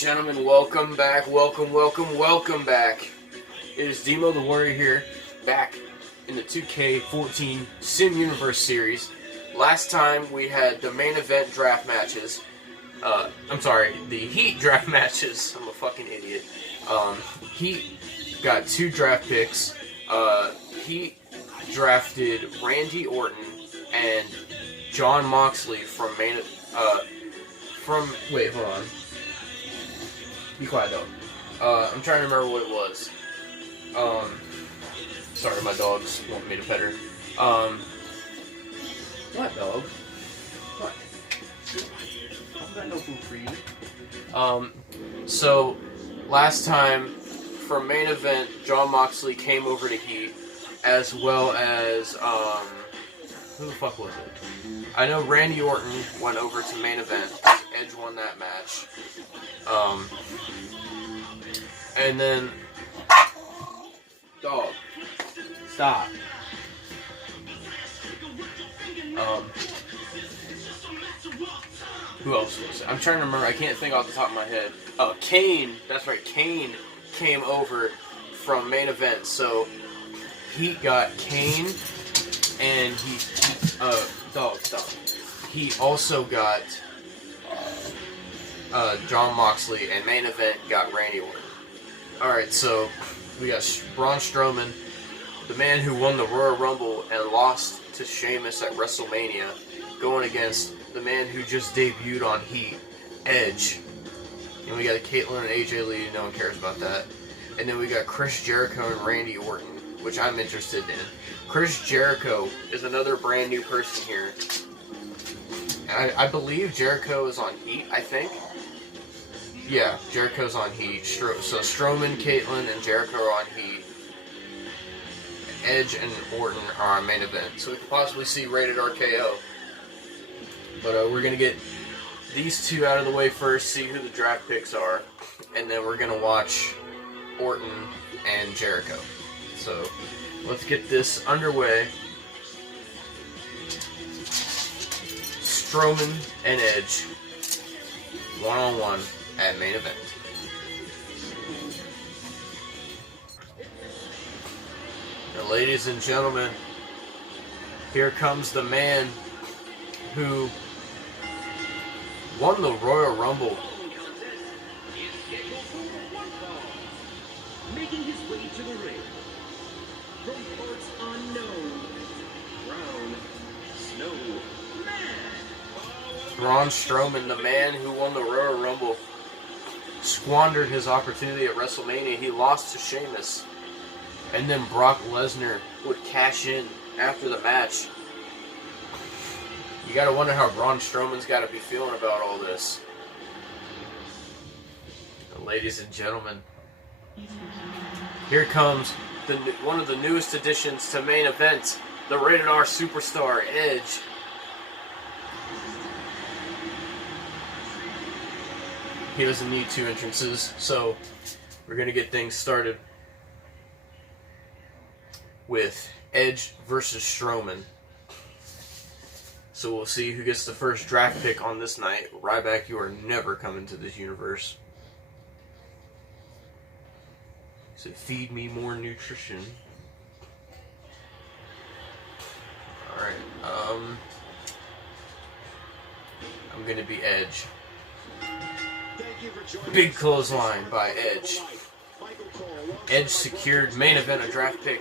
gentlemen, welcome back, welcome back. It is Demo the Warrior here, back in the 2K14 Sim Universe series. Last time we had the main event draft matches. The Heat draft matches. I'm a fucking idiot. Heat got 2 draft picks. Heat drafted Randy Orton and Jon Moxley from wait, hold on. Be quiet though. I'm trying to remember what it was. Sorry, my dog's want me to pet her. What dog? What? I've got no food for you. So last time for main event, Jon Moxley came over to Heat, as well as who the fuck was it? I know Randy Orton went over to main event. Edge won that match. And then dog, stop. Who else was it? I'm trying to remember. I can't think off the top of my head. Kane. That's right. Kane came over from main event. So he got Kane, and he also got Jon Moxley, and main event got Randy Orton. Alright, so we got Braun Strowman, the man who won the Royal Rumble and lost to Sheamus at WrestleMania, going against the man who just debuted on Heat, Edge. And we got a Caitlyn and AJ Lee, no one cares about that. And then we got Chris Jericho and Randy Orton, which I'm interested in. Chris Jericho is another brand new person here. I believe Jericho is on Heat, I think. Yeah, Jericho's on Heat. So Strowman, Caitlyn, and Jericho are on Heat. Edge and Orton are on main event. So we could possibly see Rated RKO. But we're going to get these two out of the way first, see who the draft picks are. And then we're going to watch Orton and Jericho. So let's get this underway. Strowman and Edge, one-on-one at main event. Now, ladies and gentlemen, here comes the man who won the Royal Rumble. Making his way to the ring, from parts unknown, Brown Snow Man. Braun Strowman, the man who won the Royal Rumble, squandered his opportunity at WrestleMania. He lost to Sheamus. And then Brock Lesnar would cash in after the match. You gotta wonder how Braun Strowman's gotta be feeling about all this. Now, ladies and gentlemen, here comes one of the newest additions to main event, the Rated R superstar, Edge. He doesn't need 2 entrances, so we're going to get things started with Edge versus Strowman. So we'll see who gets the first draft pick on this night. Ryback, you are never coming to this universe. So feed me more nutrition. Alright, I'm going to be Edge. Big clothesline by Edge. Edge secured main event a draft pick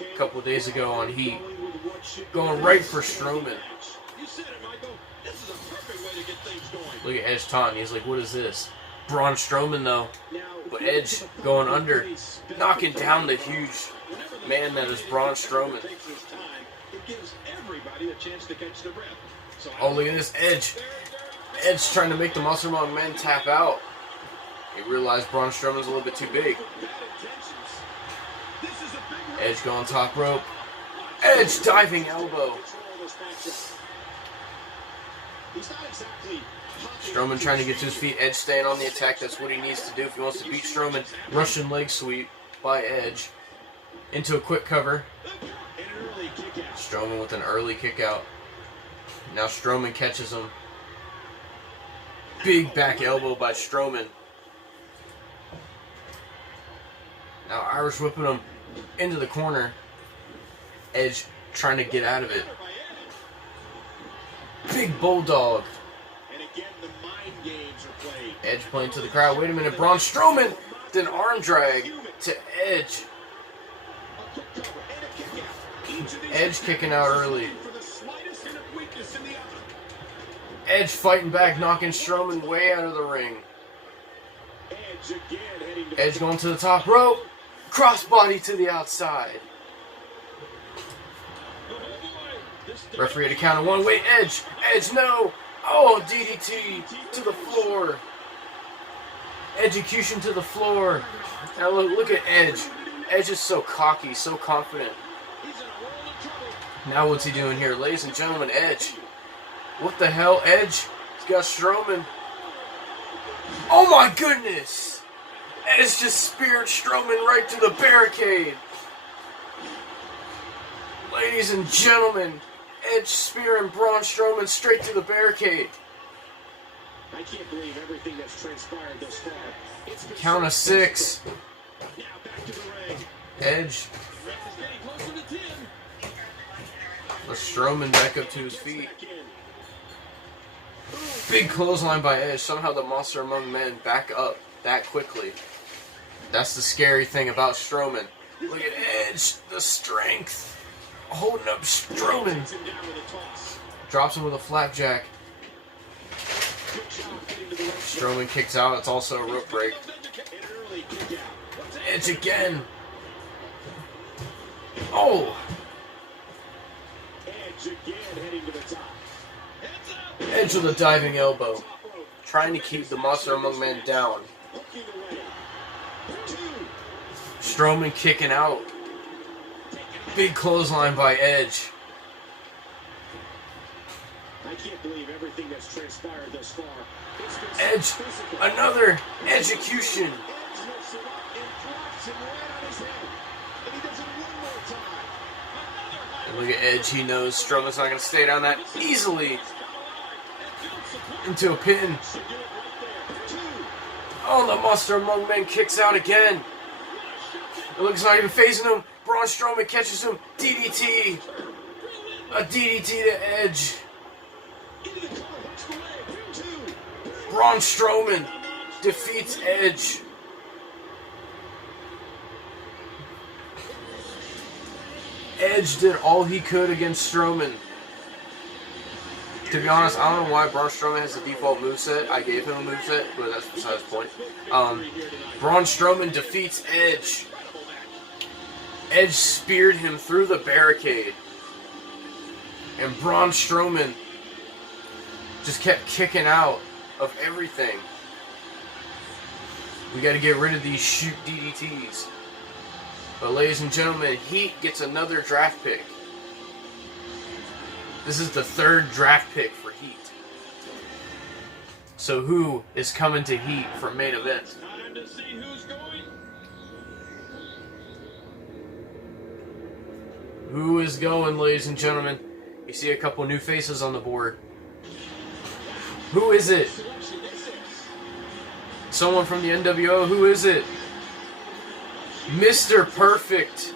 a couple of days ago on Heat. Going right for Strowman. Look at Edge taunting. He's like, what is this? Braun Strowman though. But Edge going under. Knocking down the huge man that is Braun Strowman. Oh, look at this Edge. Edge trying to make the Muscle Among Men tap out. He realized Braun Strowman's a little bit too big. Edge going top rope. Edge diving elbow. Strowman trying to get to his feet. Edge staying on the attack. That's what he needs to do if he wants to beat Strowman. Russian leg sweep by Edge. Into a quick cover. Strowman with an early kick out. Now Strowman catches him. Big back elbow by Strowman. Now Irish whipping him into the corner. Edge trying to get out of it. Big bulldog. And again, the mind games are played. Edge playing to the crowd. Wait a minute, Braun Strowman. Then arm drag to Edge. Edge kicking out early. Edge fighting back, knocking Strowman way out of the ring. Edge going to the top rope. Crossbody to the outside. Referee at a count of one. Wait, Edge. Edge, no. Oh, DDT to the floor. Execution to the floor. Now look at Edge. Edge is so cocky, so confident. Now what's he doing here? Ladies and gentlemen, Edge. What the hell, Edge? He's got Strowman. Oh my goodness! Edge just speared Strowman right to the barricade. Ladies and gentlemen, Edge spearing Braun Strowman straight to the barricade. I can't believe everything that's transpired thus far. Count of 6. Now back to the ring. Edge. Let's Strowman back up to his feet. Big clothesline by Edge. Somehow the Monster Among Men back up that quickly. That's the scary thing about Strowman. Look at Edge. The strength. Holding up Strowman. Drops him with a flapjack. Strowman kicks out. It's also a rope break. Edge again. Oh! Edge with a diving elbow. Trying to keep the Monster Among Men down. Strowman kicking out. Big clothesline by Edge. I can't believe everything that's transpired thus far. Edge, another execution. And look at Edge, he knows Strowman's not going to stay down that easily. Into a pin. Oh, the Monster Among Men kicks out again. It looks not even phasing him. Braun Strowman catches him. DDT. A DDT to Edge. Braun Strowman defeats Edge. Edge did all he could against Strowman. To be honest, I don't know why Braun Strowman has the default moveset. I gave him a moveset, but that's besides the point. Braun Strowman defeats Edge. Edge speared him through the barricade. And Braun Strowman just kept kicking out of everything. We got to get rid of these shoot DDTs. But ladies and gentlemen, Heat gets another draft pick. This is the 3rd draft pick for Heat. So who is coming to Heat for main event? Time to see who's going. Who is going, ladies and gentlemen? You see a couple new faces on the board. Who is it? Someone from the NWO. Who is it? Mr. Perfect.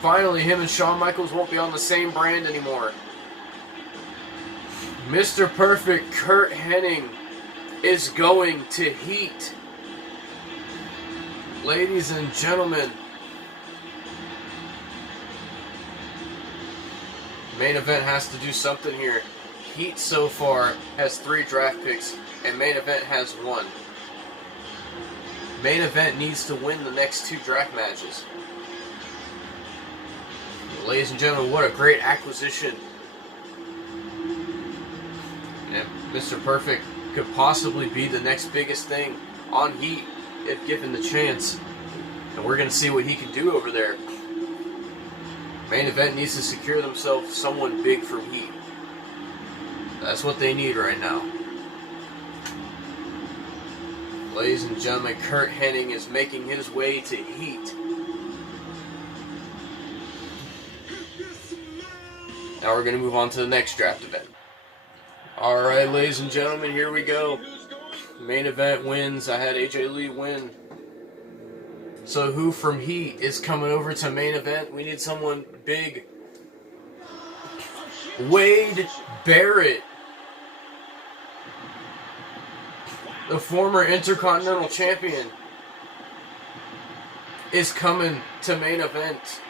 Finally, him and Shawn Michaels won't be on the same brand anymore. Mr. Perfect, Kurt Hennig, is going to Heat. Ladies and gentlemen, main event has to do something here. Heat so far has 3 draft picks, and main event has 1. Main event needs to win the next 2 draft matches. Ladies and gentlemen, what a great acquisition. And Mr. Perfect could possibly be the next biggest thing on Heat if given the chance. And we're going to see what he can do over there. Main event needs to secure themselves someone big from Heat. That's what they need right now. Ladies and gentlemen, Kurt Hennig is making his way to Heat. Now we're going to move on to the next draft event. Alright, ladies and gentlemen, here we go. Main event wins. I had AJ Lee win. So who from Heat is coming over to main event? We need someone big. Wade Barrett, the former Intercontinental Champion, is coming to main event.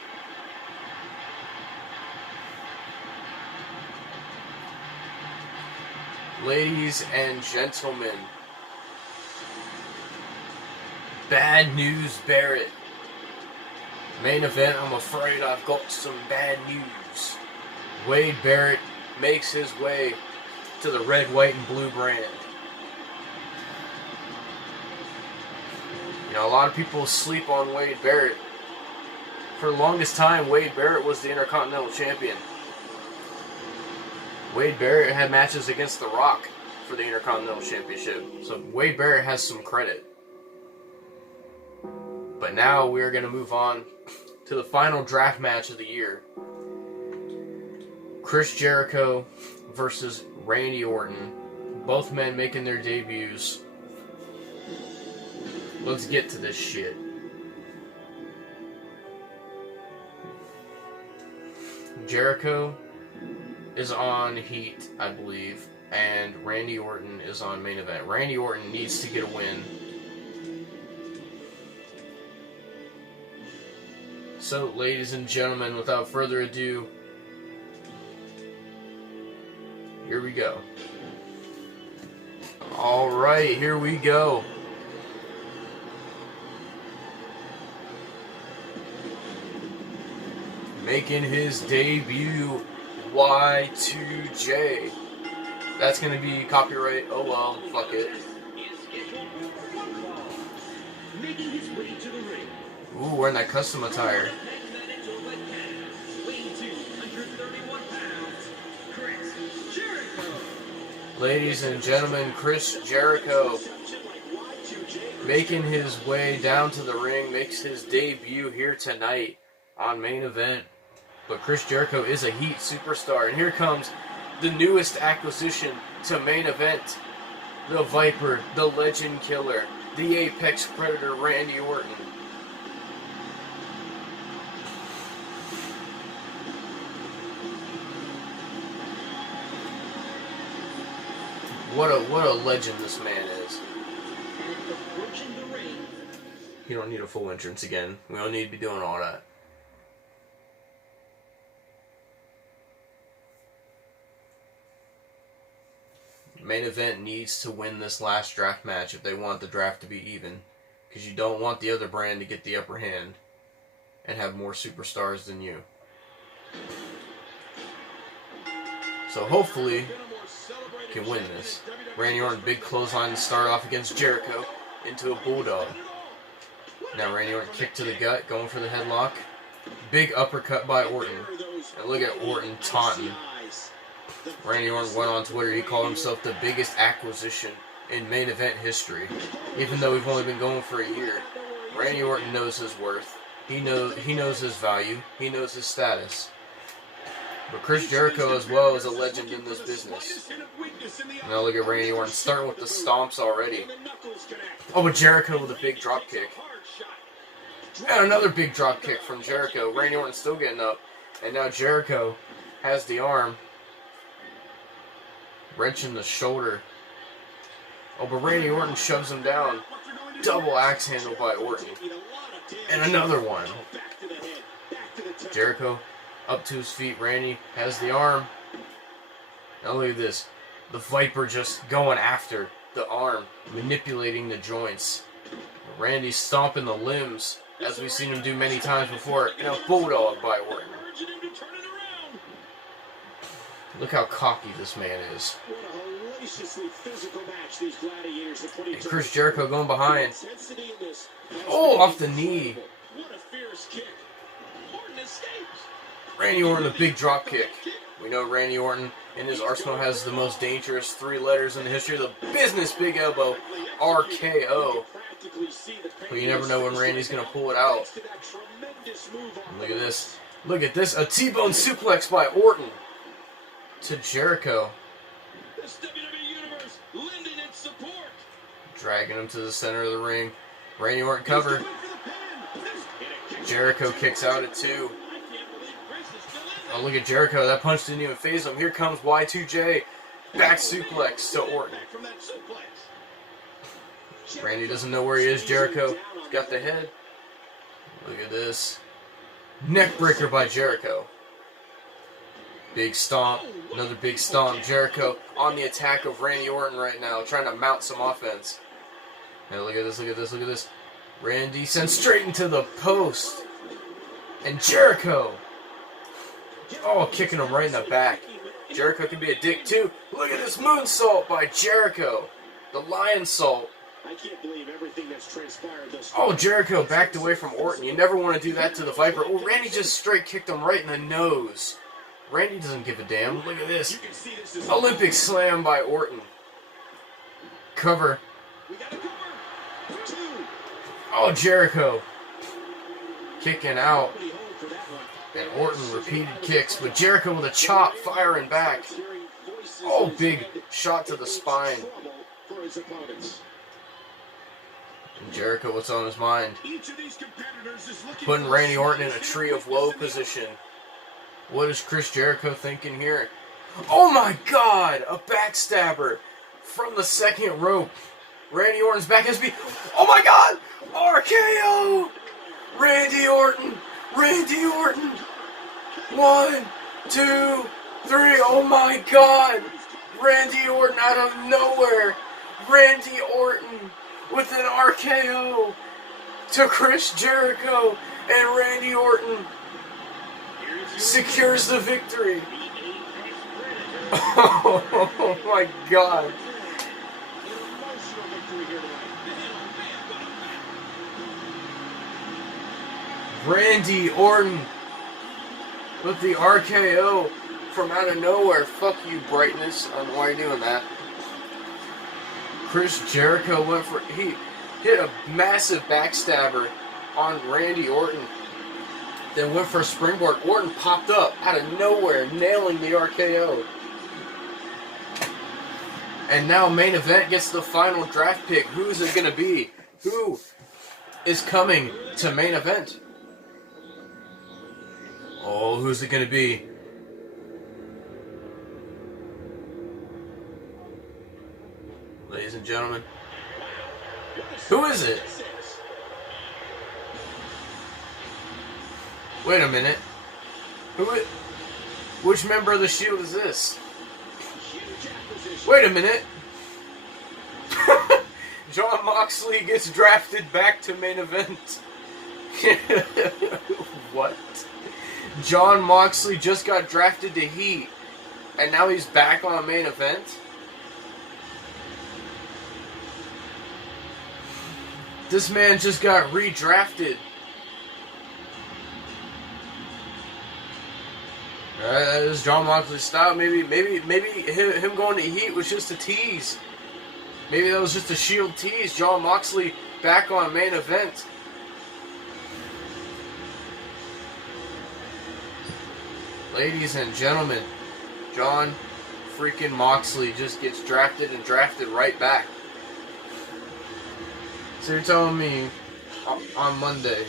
Ladies and gentlemen, Bad News Barrett. Main event, I'm afraid I've got some bad news. Wade Barrett makes his way to the red, white, and blue brand. You know, a lot of people sleep on Wade Barrett. For the longest time, Wade Barrett was the Intercontinental Champion. Wade Barrett had matches against The Rock for the Intercontinental Championship. So Wade Barrett has some credit. But now we're going to move on to the final draft match of the year. Chris Jericho versus Randy Orton. Both men making their debuts. Let's get to this shit. Jericho is on Heat, I believe, and Randy Orton is on main event. Randy Orton needs to get a win. So, ladies and gentlemen, without further ado, here we go. Alright, here we go. Making his debut, Y2J. That's gonna be copyright. Oh well, fuck it. Ooh, wearing that custom attire. Ladies and gentlemen, Chris Jericho making his way down to the ring, makes his debut here tonight on main event. But Chris Jericho is a Heat superstar, and here comes the newest acquisition to main event. The Viper, the Legend Killer, the Apex Predator, Randy Orton. What a legend this man is. You don't need a full entrance again. We don't need to be doing all that. Main event needs to win this last draft match if they want the draft to be even. Because you don't want the other brand to get the upper hand and have more superstars than you. So hopefully can win this. Randy Orton, big clothesline to start off against Jericho into a bulldog. Now Randy Orton kick to the gut, going for the headlock. Big uppercut by Orton. And look at Orton taunting. Randy Orton went on Twitter, he called himself the biggest acquisition in main event history. Even though we've only been going for a year, Randy Orton knows his worth. He knows his value. He knows his status. But Chris Jericho as well is a legend in this business. Now look at Randy Orton starting with the stomps already. Oh, but Jericho with a big drop kick. And another big drop kick from Jericho. Randy Orton still getting up. And now Jericho has the arm. Wrenching the shoulder. Oh, but Randy Orton shoves him down. Double axe handle by Orton. And another one. Jericho up to his feet. Randy has the arm. Now look at this. The Viper just going after the arm. Manipulating the joints. Randy's stomping the limbs, as we've seen him do many times before. And a bulldog by Orton. Look how cocky this man is. And Chris Jericho going behind. Oh, off the knee. Randy Orton, a big drop kick. We know Randy Orton in his arsenal has the most dangerous 3 letters in the history of the business, Big Elbow, RKO. But you never know when Randy's going to pull it out. And look at this. Look at this. A T-bone suplex by Orton to Jericho. Dragging him to the center of the ring. Randy Orton cover. Jericho kicks out at 2. Oh, look at Jericho. That punch didn't even phase him. Here comes Y2J. Back suplex to Orton. Randy doesn't know where he is. Jericho has got the head. Look at this. Neck breaker by Jericho. Big stomp. Another big stomp. Jericho on the attack of Randy Orton right now, trying to mount some offense. Hey, look at this, look at this, look at this. Randy sent straight into the post. And Jericho. Oh, kicking him right in the back. Jericho can be a dick too. Look at this moonsault by Jericho. The lion salt. I can't believe everything that's transpired thus far. Oh, Jericho backed away from Orton. You never want to do that to the Viper. Oh, Randy just straight kicked him right in the nose. Randy doesn't give a damn. Look at this. Olympic slam by Orton. Cover. Oh, Jericho. Kicking out. And Orton repeated kicks, but Jericho with a chop firing back. Oh, big shot to the spine. And Jericho, what's on his mind? Putting Randy Orton in a tree of woe position. What is Chris Jericho thinking here? Oh my God! A backstabber from the second rope. Randy Orton's back has to be. Oh my God! RKO! Randy Orton! Randy Orton! 1, 2, 3. Oh my God! Randy Orton out of nowhere. Randy Orton with an RKO to Chris Jericho, and Randy Orton secures the victory. Oh my God. Randy Orton with the RKO from out of nowhere. Fuck you, Brightness. I don't know why you're doing that. Chris Jericho went for... He hit a massive backstabber on Randy Orton. Then went for a springboard. Orton popped up out of nowhere, nailing the RKO. And now main event gets the final draft pick. Who is it going to be? Who is coming to main event? Oh, who's it going to be? Ladies and gentlemen. Who is it? Wait a minute. Which member of the Shield is this? Wait a minute. Jon Moxley gets drafted back to main event. What? Jon Moxley just got drafted to Heat, and now he's back on main event? This man just got redrafted. That is Jon Moxley's style. Maybe him going to Heat was just a tease. Maybe that was just a Shield tease. Jon Moxley back on main event. Ladies and gentlemen, Jon freaking Moxley just gets drafted and drafted right back. So you're telling me on Monday,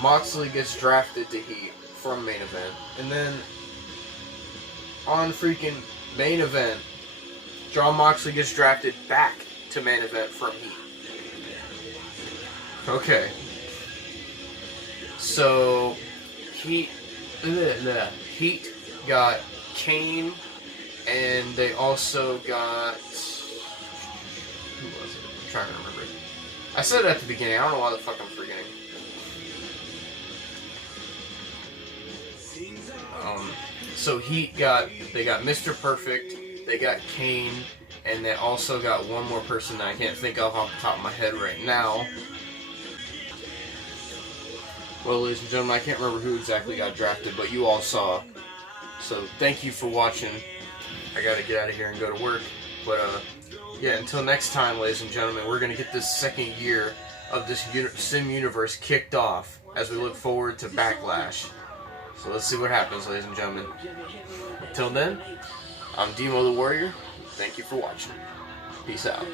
Moxley gets drafted to Heat from main event, and then on freaking main event, Jon Moxley gets drafted back to main event from Heat. Okay. So Heat got Kane, and they also got, who was it? I'm trying to remember. I said it at the beginning. I don't know why the fuck I'm forgetting. So Heat got Mr. Perfect, they got Kane, and they also got one more person that I can't think of off the top of my head right now. Well, ladies and gentlemen, I can't remember who exactly got drafted, but you all saw. So thank you for watching. I gotta get out of here and go to work. But yeah, until next time, ladies and gentlemen, we're gonna get this second year of this Sim Universe kicked off as we look forward to Backlash. So let's see what happens, ladies and gentlemen. Until then, I'm Demo the Warrior. Thank you for watching. Peace out.